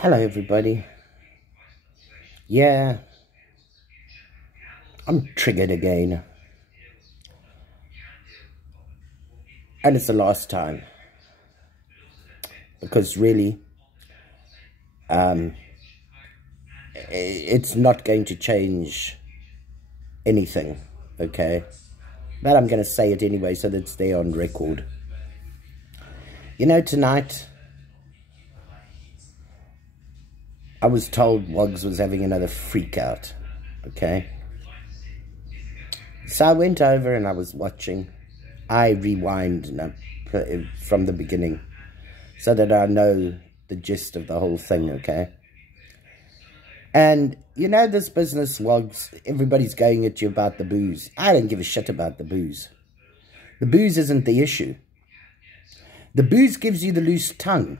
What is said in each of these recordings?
Hello everybody. Yeah, I'm triggered again. And it's the last time. Because really, it's not going to change anything, okay? But I'm going to say it anyway so that it's there on record. You know, tonight, I was told Wogs was having another freak out, okay? So I went over and I was watching. I rewind from the beginning so that I know the gist of the whole thing, okay? And, you know, this business, Wogs, everybody's going at you about the booze. I don't give a shit about the booze. The booze isn't the issue. The booze gives you the loose tongue.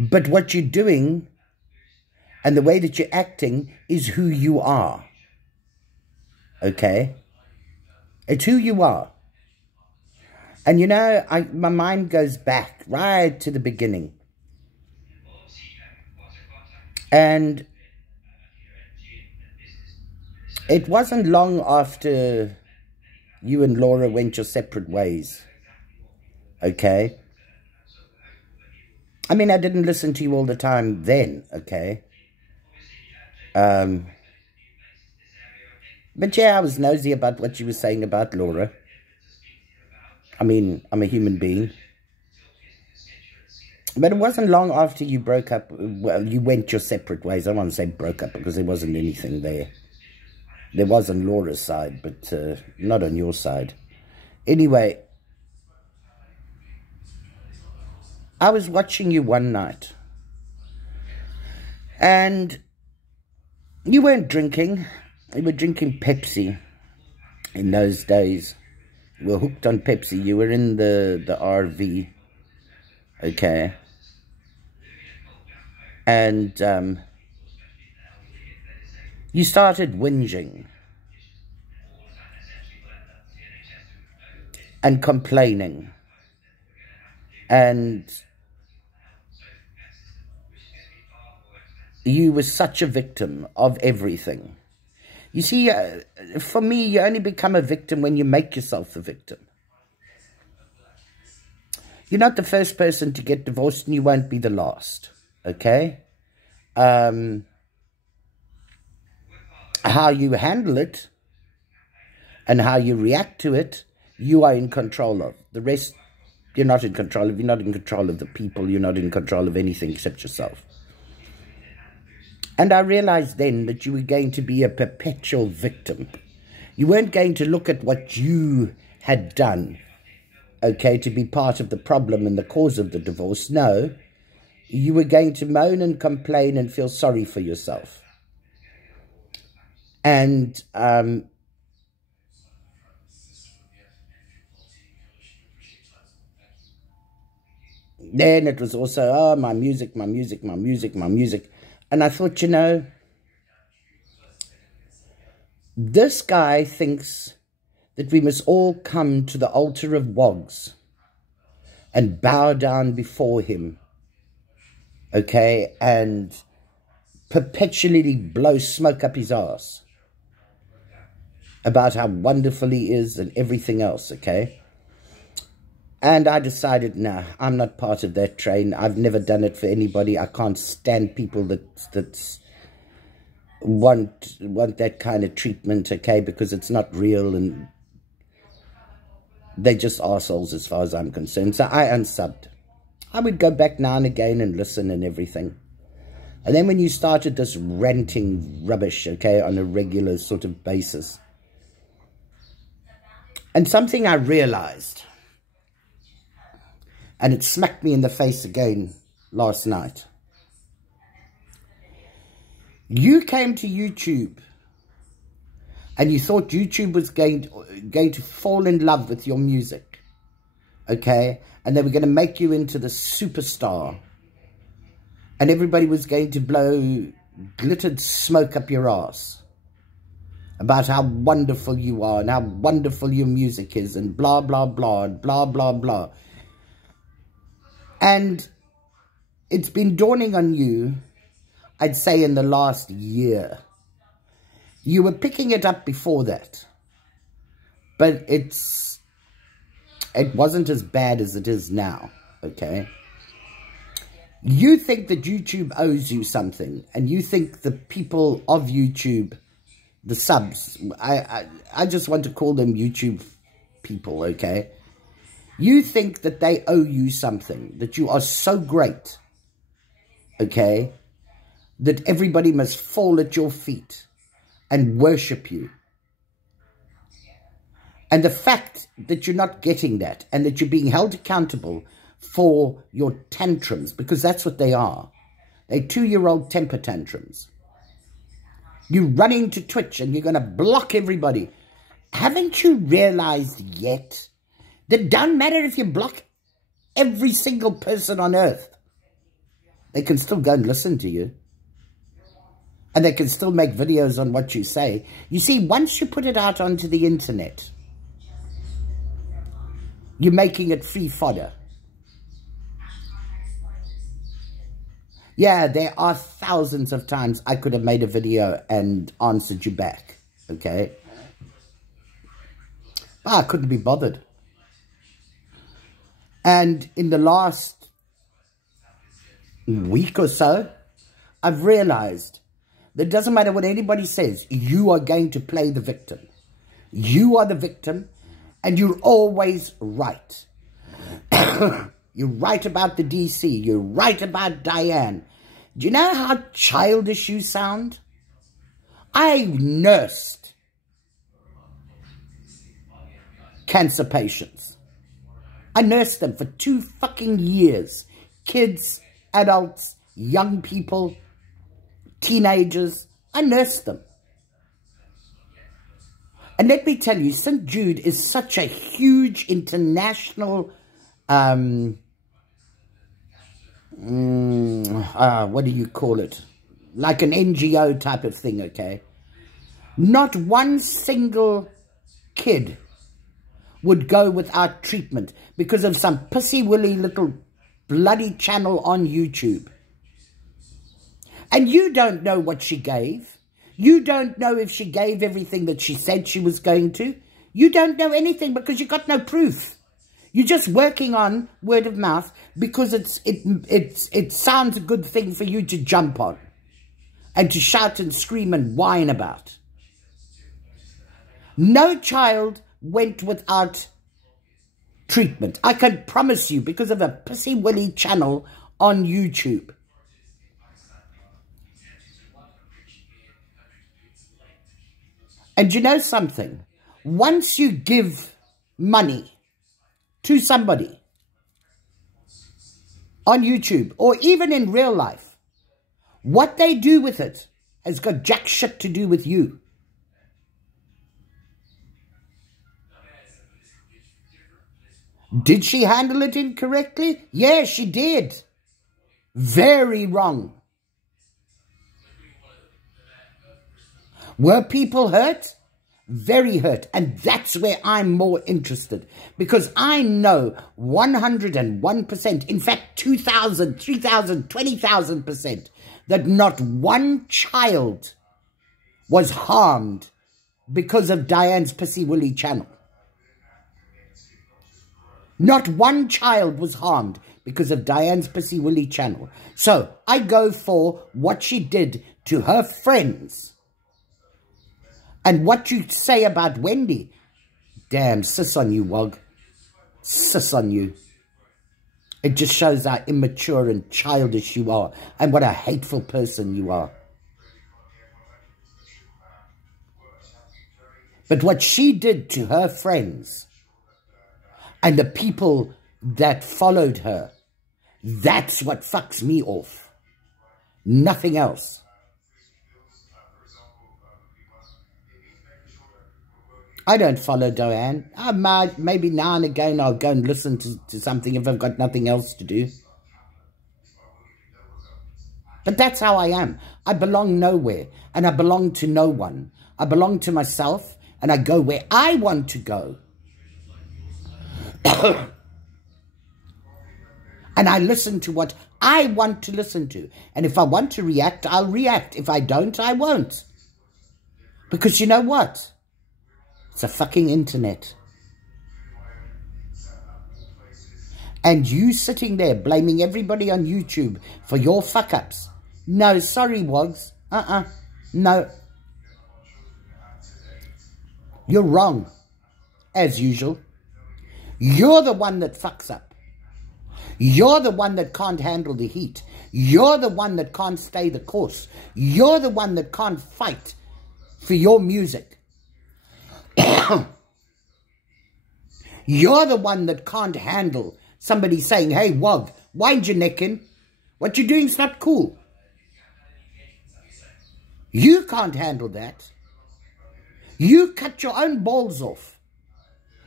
But what you're doing and the way that you're acting is who you are. Okay? It's who you are. And you know, my mind goes back right to the beginning. And it wasn't long after you and Laura went your separate ways. Okay? I mean, I didn't listen to you all the time then, okay? But yeah, I was nosy about what you were saying about Laura. I mean, I'm a human being. But it wasn't long after you broke up, well, you went your separate ways. I don't want to say broke up because there wasn't anything there. There was on Laura's side, but not on your side. Anyway, I was watching you one night. And you weren't drinking. You were drinking Pepsi in those days. You were hooked on Pepsi. You were in the RV. Okay. And you started whinging and complaining. And you were such a victim of everything. You see, for me, you only become a victim when you make yourself a victim. You're not the first person to get divorced, and you won't be the last, okay? How you handle it and how you react to it, you are in control of. The rest, you're not in control of. You're not in control of the people. You're not in control of anything except yourself. And I realized then that you were going to be a perpetual victim. You weren't going to look at what you had done, okay, to be part of the problem and the cause of the divorce. No, you were going to moan and complain and feel sorry for yourself. And then it was also, oh, my music, my music, my music, my music. And I thought, you know, this guy thinks that we must all come to the altar of Wogs and bow down before him, okay, and perpetually blow smoke up his ass about how wonderful he is and everything else, okay? And I decided, nah, I'm not part of that train. I've never done it for anybody. I can't stand people that want that kind of treatment, okay, because it's not real and they're just arseholes as far as I'm concerned. So I unsubbed. I would go back now and again and listen and everything. And then when you started this ranting rubbish, okay, on a regular sort of basis, and something I realized, and it smacked me in the face again last night. You came to YouTube and you thought YouTube was going to fall in love with your music, okay? And they were going to make you into the superstar. And everybody was going to blow glittered smoke up your ass about how wonderful you are and how wonderful your music is and blah, blah, blah, and blah, blah, blah. And it's been dawning on you, I'd say in the last year. You were picking it up before that, but it wasn't as bad as it is now, okay? You think that YouTube owes you something, and you think the people of YouTube, the subs, I just want to call them YouTube people, okay? You think that they owe you something, that you are so great, okay, that everybody must fall at your feet and worship you. And the fact that you're not getting that, and that you're being held accountable for your tantrums, because that's what they are. They're 2-year-old temper tantrums. You're running to Twitch and you're going to block everybody. Haven't you realized yet that it doesn't matter if you block every single person on earth? They can still go and listen to you. And they can still make videos on what you say. You see, once you put it out onto the internet, you're making it free fodder. Yeah, there are thousands of times I could have made a video and answered you back, okay? But I couldn't be bothered. And in the last week or so, I've realized that it doesn't matter what anybody says, you are going to play the victim. You are the victim, and you're always right. You're right about the DC. You're right about Diane. Do you know how childish you sound? I nursed cancer patients. I nursed them for 2 fucking years. Kids, adults, young people, teenagers. I nursed them. And let me tell you, St. Jude is such a huge international, what do you call it? Like an NGO type of thing, okay? Not one single kid would go without treatment because of some pissy-willy little bloody channel on YouTube. And you don't know what she gave. You don't know if she gave everything that she said she was going to. You don't know anything because you got no proof. You're just working on word of mouth because it sounds a good thing for you to jump on and to shout and scream and whine about. No child went without treatment. I can promise you, because of a pissy-willy channel on YouTube. And you know something? Once you give money to somebody on YouTube or even in real life, what they do with it has got jack shit to do with you. Did she handle it incorrectly? Yeah, she did. Very wrong. Were people hurt? Very hurt. And that's where I'm more interested. Because I know 101%, in fact 2,000, 3,000, 20,000%, that not one child was harmed because of Diane's Pissy Willy channel. Not one child was harmed because of Diane's Pissy Willy channel. So I go for what she did to her friends. And what you say about Wendy, damn, sis on you, Wog. Sis on you. It just shows how immature and childish you are and what a hateful person you are. But what she did to her friends and the people that followed her, that's what fucks me off. Nothing else. I don't follow Diane. Maybe now and again I'll go and listen to something if I've got nothing else to do. But that's how I am. I belong nowhere and I belong to no one. I belong to myself and I go where I want to go. And I listen to what I want to listen to. And if I want to react, I'll react. If I don't, I won't. Because you know what? It's a fucking internet. And you sitting there blaming everybody on YouTube for your fuck-ups. No, sorry, Wogs. No. You're wrong. As usual. You're the one that fucks up. You're the one that can't handle the heat. You're the one that can't stay the course. You're the one that can't fight for your music. You're the one that can't handle somebody saying, hey, Wog, wind your neck in. What you're doing's not cool. You can't handle that. You cut your own balls off.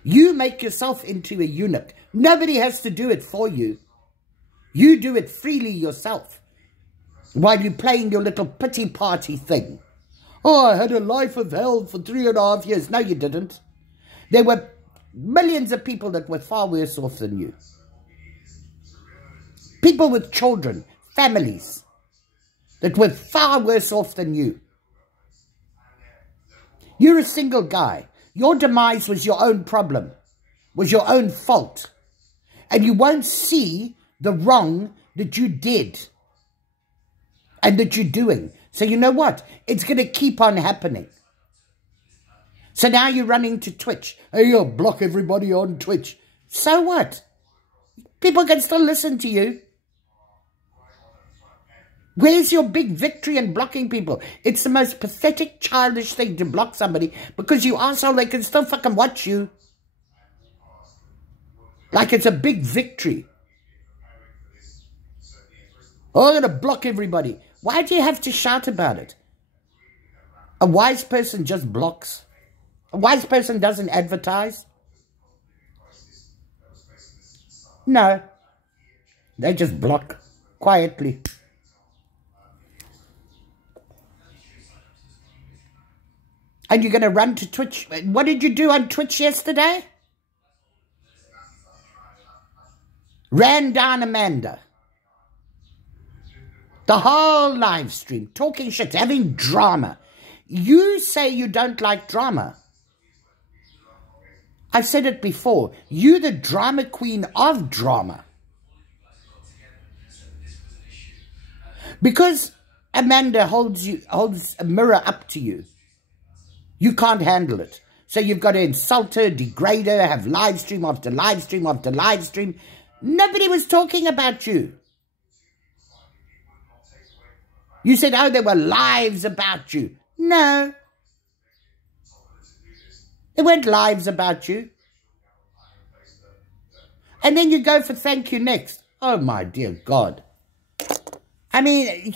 You make yourself into a eunuch. Nobody has to do it for you. You do it freely yourself. While you're playing your little pity party thing. Oh, I had a life of hell for 3.5 years. No, you didn't. There were millions of people that were far worse off than you. People with children, families, that were far worse off than you. You're a single guy. Your demise was your own problem, was your own fault. And you won't see the wrong that you did and that you're doing. So you know what? It's going to keep on happening. So now you're running to Twitch. Hey, you'll block everybody on Twitch. So what? People can still listen to you. Where's your big victory in blocking people? It's the most pathetic, childish thing to block somebody because you arsehole, they can still fucking watch you. Like it's a big victory. Oh, I'm going to block everybody. Why do you have to shout about it? A wise person just blocks. A wise person doesn't advertise. No. They just block quietly. And you're going to run to Twitch. What did you do on Twitch yesterday? Ran down Amanda. The whole live stream. Talking shit. Having drama. You say you don't like drama. I've said it before. You're the drama queen of drama. Because Amanda holds a mirror up to you. You can't handle it. So you've got to insult her, degrade her, have live stream after live stream after live stream. Nobody was talking about you. You said, oh, there were lives about you. No. There weren't lives about you. And then you go for thank you next. Oh, my dear God. I mean,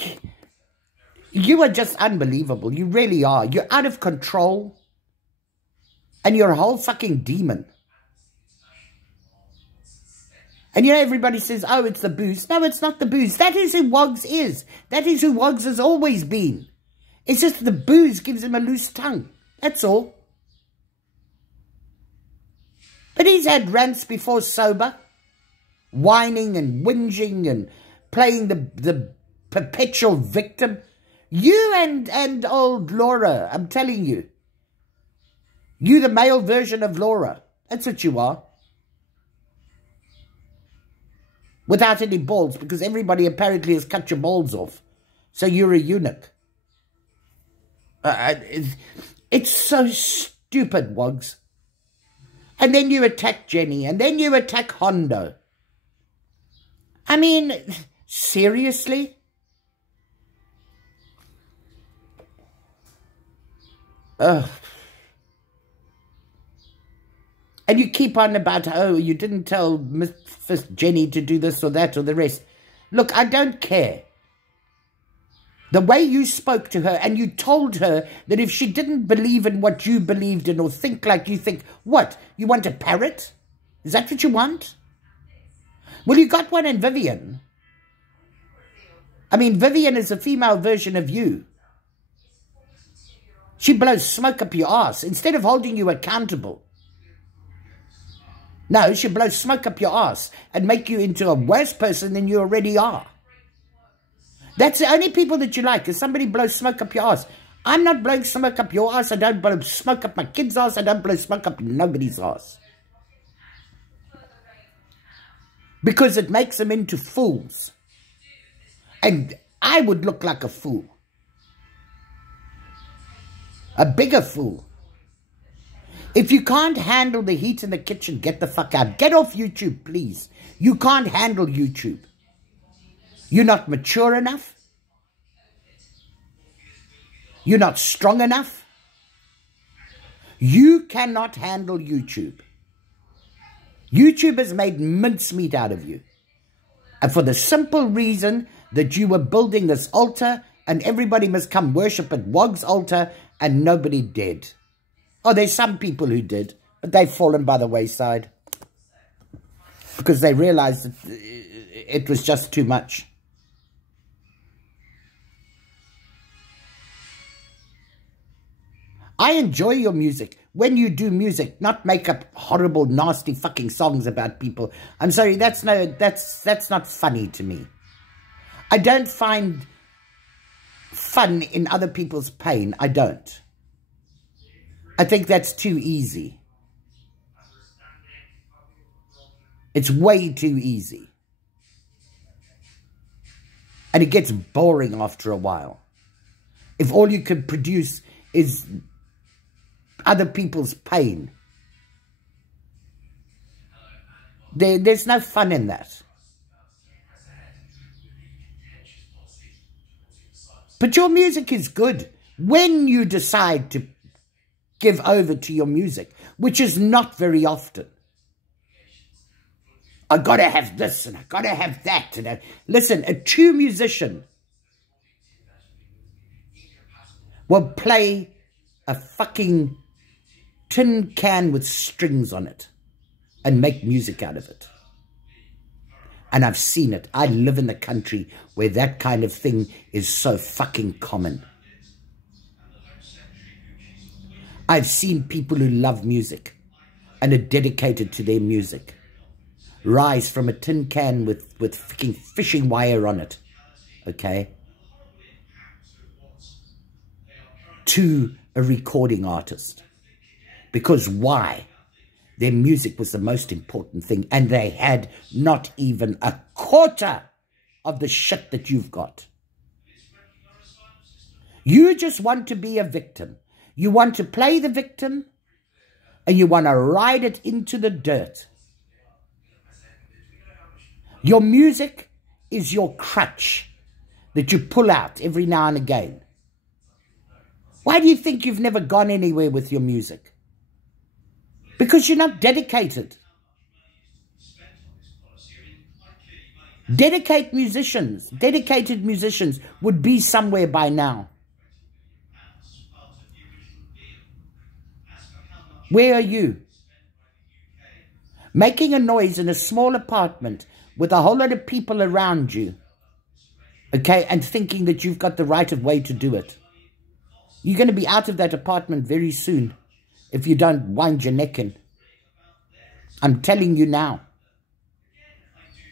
you are just unbelievable. You really are. You're out of control. And you're a whole fucking demon. And you know, everybody says, oh, it's the booze. No, it's not the booze. That is who Wogs is. That is who Wogs has always been. It's just the booze gives him a loose tongue. That's all. But he's had rants before sober. Whining and whinging and playing the perpetual victim. You and old Laura, I'm telling you. You the male version of Laura. That's what you are. Without any balls, because everybody apparently has cut your balls off. So you're a eunuch. It's so stupid, Wogs. And then you attack Jenny, and then you attack Hondo. I mean, seriously? Ugh. And you keep on about, oh, you didn't tell Miss Jenny to do this or that or the rest. Look, I don't care. The way you spoke to her and you told her that if she didn't believe in what you believed in or think like you think, what? You want a parrot? Is that what you want? Well, you got one in Vivian. I mean, Vivian is a female version of you. She blows smoke up your ass instead of holding you accountable. No, she'll blow smoke up your ass and make you into a worse person than you already are. That's the only people that you like, is somebody blows smoke up your ass. I'm not blowing smoke up your ass. I don't blow smoke up my kid's ass. I don't blow smoke up nobody's ass. Because it makes them into fools. And I would look like a fool. A bigger fool. If you can't handle the heat in the kitchen, get the fuck out. Get off YouTube, please. You can't handle YouTube. You're not mature enough. You're not strong enough. You cannot handle YouTube. YouTube has made mincemeat out of you. And for the simple reason that you were building this altar and everybody must come worship at Wogs' altar and nobody did. Oh, there's some people who did, but they've fallen by the wayside. Because they realized that it was just too much. I enjoy your music. When you do music, not make up horrible, nasty fucking songs about people. I'm sorry, that's not funny to me. I don't find fun in other people's pain. I don't. I think that's too easy. It's way too easy. And it gets boring after a while. If all you can produce is other people's pain, there's no fun in that. But your music is good when you decide to give over to your music, which is not very often. I gotta have this and I gotta have that. And listen, a true musician will play a fucking tin can with strings on it and make music out of it. And I've seen it. I live in the country where that kind of thing is so fucking common. I've seen people who love music and are dedicated to their music rise from a tin can with fucking fishing wire on it, okay, to a recording artist. Because why? Their music was the most important thing, and they had not even a quarter of the shit that you've got. You just want to be a victim. You want to play the victim, and you want to ride it into the dirt. Your music is your crutch that you pull out every now and again. Why do you think you've never gone anywhere with your music? Because you're not dedicated. Dedicated musicians would be somewhere by now. Where are you? Making a noise in a small apartment with a whole lot of people around you, okay, and thinking that you've got the right of way to do it. You're going to be out of that apartment very soon if you don't wind your neck in. I'm telling you now.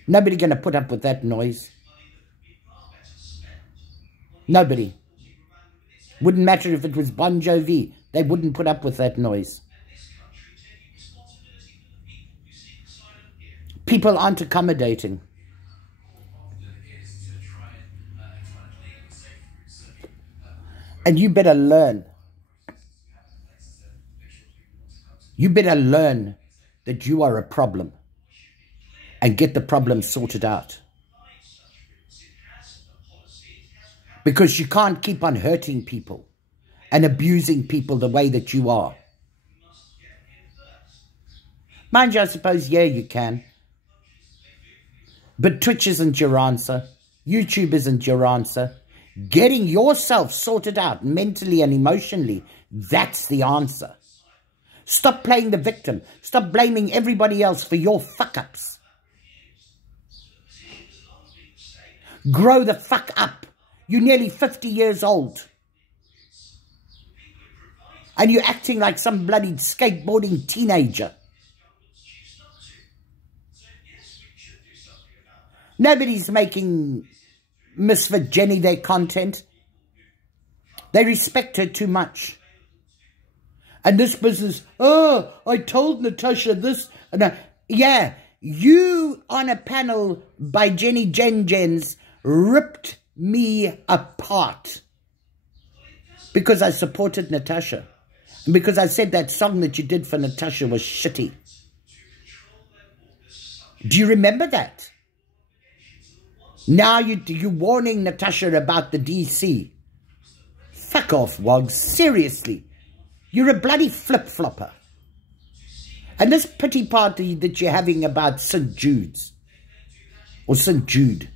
Nobody's going to put up with that noise. Nobody. Wouldn't matter if it was Bon Jovi. They wouldn't put up with that noise. People aren't accommodating. And you better learn. You better learn that you are a problem and get the problem sorted out. Because you can't keep on hurting people and abusing people the way that you are. Mind you, I suppose, yeah, you can. But Twitch isn't your answer. YouTube isn't your answer. Getting yourself sorted out mentally and emotionally, that's the answer. Stop playing the victim. Stop blaming everybody else for your fuck-ups. Grow the fuck up. You're nearly 50 years old. And you're acting like some bloody skateboarding teenager. Nobody's making Misfit Jenny their content. They respect her too much. And this business, oh, I told Natasha this. And yeah, you on a panel by Jenny Jens ripped me apart. Because I supported Natasha. And because I said that song that you did for Natasha was shitty. Do you remember that? Now you're warning Natasha about the DC. Fuck off, Wogs. Seriously. You're a bloody flip-flopper. And this pity party that you're having about St. Jude's. Or St. Jude.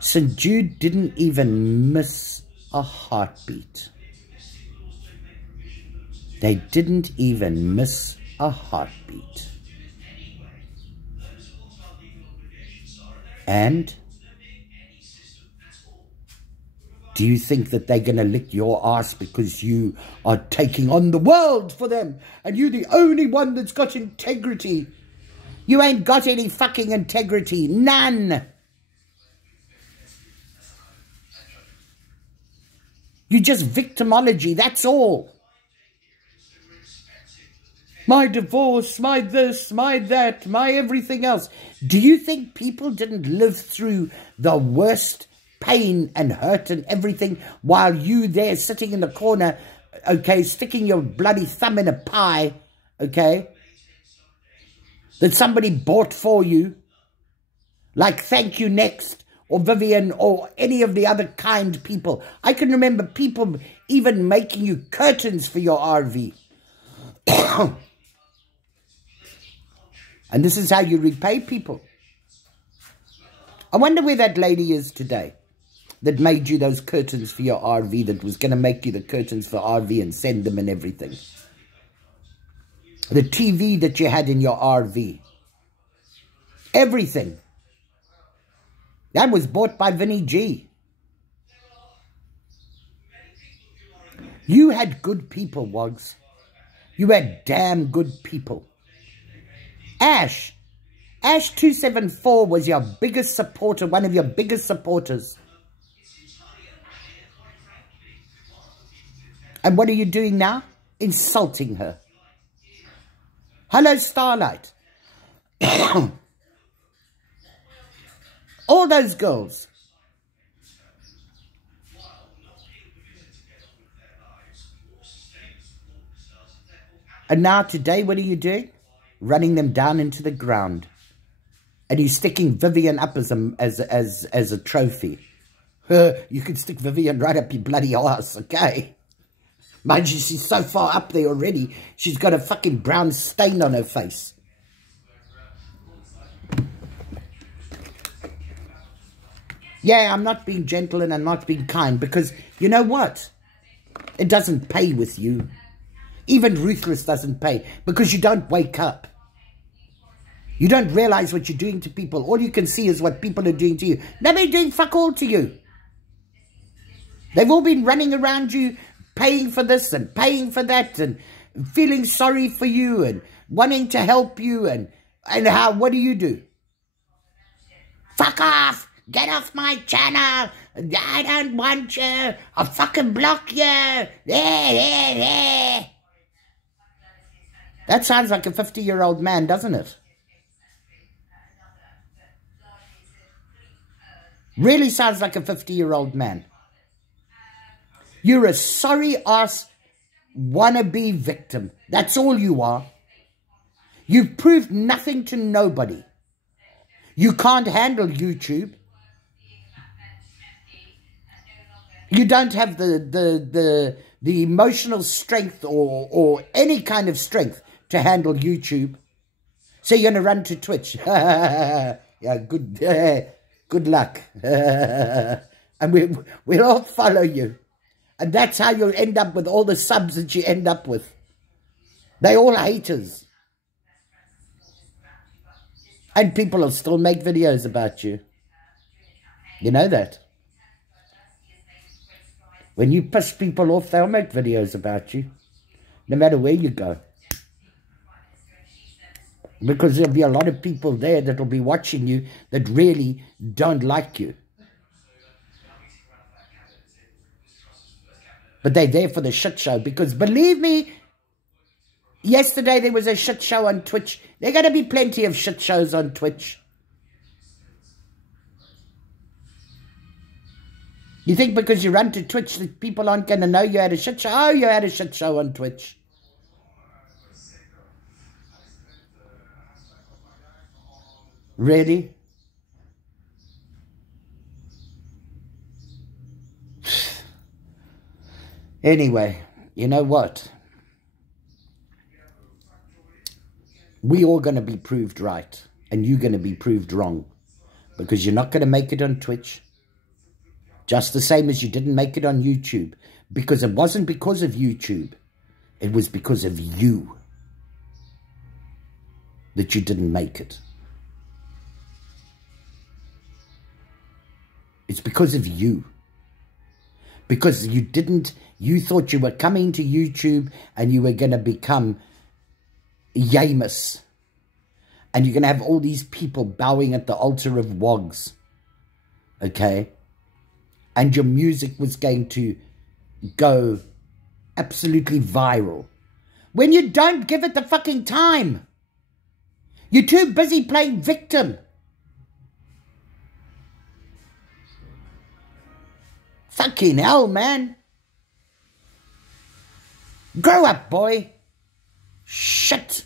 St. Jude didn't even miss a heartbeat. They didn't even miss a heartbeat. And do you think that they're going to lick your ass because you are taking on the world for them and you're the only one that's got integrity? You ain't got any fucking integrity. None. You just victimology, that's all. My divorce, my this, my that, my everything else. Do you think people didn't live through the worst pain and hurt and everything while you there sitting in the corner, okay, sticking your bloody thumb in a pie, okay, that somebody bought for you, like Thank You Next, or Vivian, or any of the other kind people. I can remember people even making you curtains for your RV. And this is how you repay people. I wonder where that lady is today that made you those curtains for your RV, that was going to make you the curtains for RV and send them and everything. The TV that you had in your RV. Everything. That was bought by Vinnie G. You had good people, Wogs. You had damn good people. Ash 274 was your biggest supporter, one of your biggest supporters. And what are you doing now? Insulting her. Hello, Starlight. All those girls. And now today, what are you doing? Running them down into the ground. And you're sticking Vivian up as a trophy. You can stick Vivian right up your bloody ass, okay? Mind you, she's so far up there already, she's got a fucking brown stain on her face. Yeah, I'm not being gentle and I'm not being kind because, you know what? It doesn't pay with you. Even ruthless doesn't pay because you don't wake up. You don't realize what you're doing to people. All you can see is what people are doing to you. Nobody's doing fuck all to you. They've all been running around you, paying for this and paying for that and feeling sorry for you and wanting to help you. And how, what do? Fuck off. Get off my channel. I don't want you. I'll fucking block you. That sounds like a 50-year-old man, doesn't it? Really sounds like a 50-year-old man. You're a sorry-ass wannabe victim. That's all you are. You've proved nothing to nobody. You can't handle YouTube. You don't have the emotional strength or any kind of strength to handle YouTube. So you're going to run to Twitch. Yeah, good luck. And we'll all follow you. And that's how you'll end up with all the subs that you end up with. They all haters. And people will still make videos about you. You know that. When you piss people off, they'll make videos about you. No matter where you go. Because there'll be a lot of people there that will be watching you that really don't like you. But they're there for the shit show. Because believe me, yesterday there was a shit show on Twitch. There are going to be plenty of shit shows on Twitch. You think because you run to Twitch that people aren't going to know you had a shit show? Oh, you had a shit show on Twitch. Really? Anyway, you know what? We all going to be proved right. And you're going to be proved wrong. Because you're not going to make it on Twitch. Just the same as you didn't make it on YouTube. Because it wasn't because of YouTube. It was because of you that you didn't make it. It's because of you. Because you thought you were coming to YouTube and you were going to become Yamus. And you're going to have all these people bowing at the altar of Wogs. Okay? And your music was going to go absolutely viral. When you don't give it the fucking time. You're too busy playing victim. Fucking hell, man. Grow up, boy. Shit.